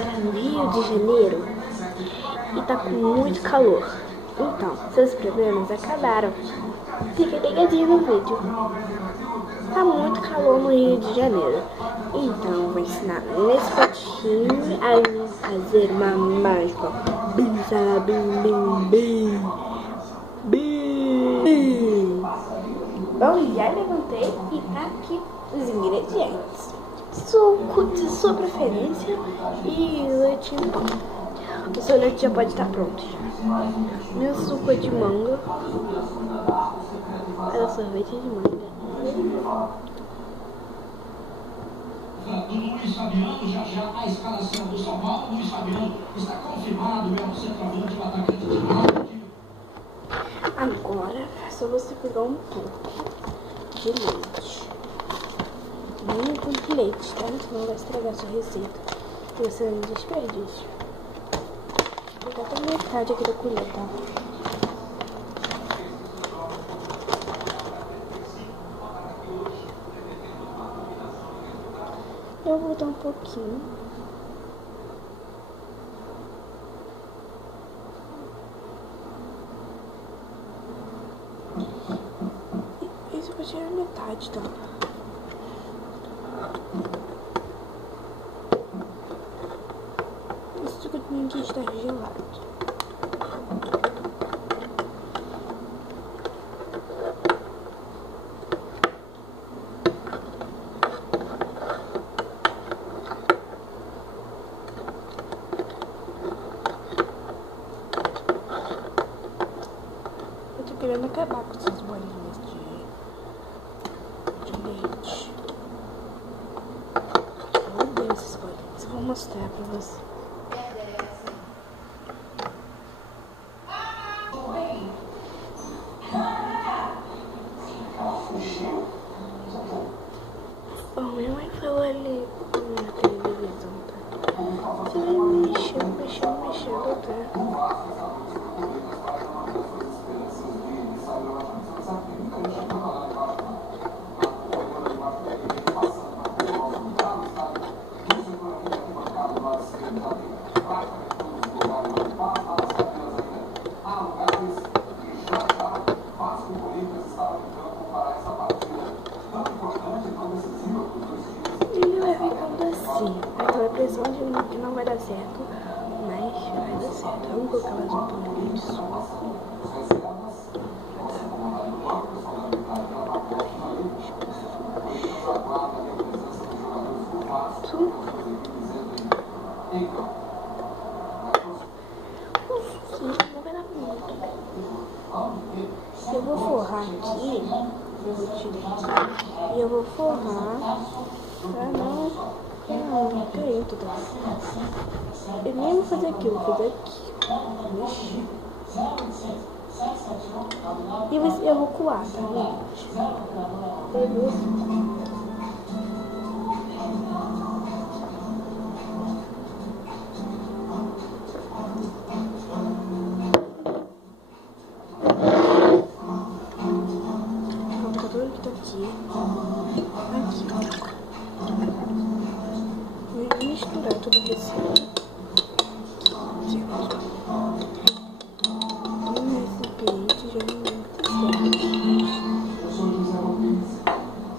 mora no Rio de Janeiro e tá com muito calor. Então, seus problemas acabaram. Fica ligadinho no vídeo. Tá muito calor no Rio de Janeiro. Então, eu vou ensinar nesse potinho a fazer uma mágica. Bim, bim, bim, bim. Bom, já levantei e tá aqui os ingredientes. Suco de sua preferência e leite em pó. O seu leite já pode estar pronto já. Meu suco é de manga. Era sorvete de manga. Do Luiz Fabiano, já a escalação do São Paulo. Luiz Fabiano está confirmado, é o centroavante, o atacante de Náutico. Agora é só você pegar um pouco de leite. Muito leite, tá? Senão vai estragar sua receita. E você não desperdiça. Vou pegar até metade aqui da colher, tá? Eu vou botar um pouquinho. Isso eu vou tirar metade, tá? Esse suco de manga está gelado. Eu tô querendo acabar com essas bolinhas de leite. Eu odeio essas bolinhas. Eu vou mostrar pra você. Bom, minha mãe falou ali na televisão, tá? Você vai mexendo, tá? Ele vai ficando assim. Aquela pressão de mim que não vai dar certo, mas vai dar certo. Vamos colocar mais um pouquinho de suco. Não vai dar muito. Eu vou forrar aqui. Eu vou tirar aqui. E eu vou forrar pra não cair tudo. Eu nem vou fazer aqui, eu vou fazer aqui. Ixi. E eu vou coar, tá vendo? Pegou. Aqui, misturar tudo isso. Um recipiente já não Eu sou José Rodrigues,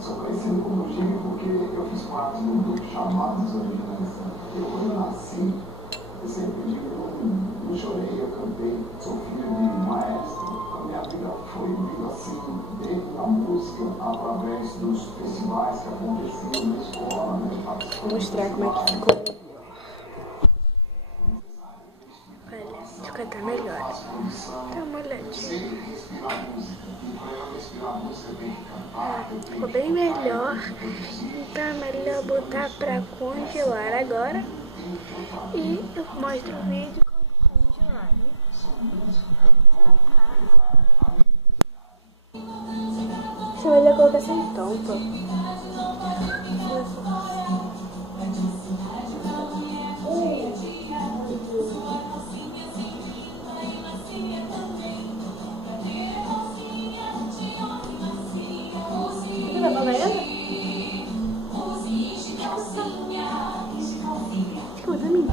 sou conhecido como Jimmy porque eu fiz parte de um grupo chamado Os Originais. Quando eu nasci, eu sempre digo, eu chorei, eu cantei, sou filho de maestro. A minha vida foi meio assim, desde a música, através dos festivais que aconteciam na escola, né? Vou mostrar como é que ficou. Olha, ficou até melhor. Tá uma olhadinha. Ficou bem melhor. Então é melhor botar pra congelar agora. E eu mostro o vídeo quando congelar. Você vai colocar sem tampa. Escuta a mim.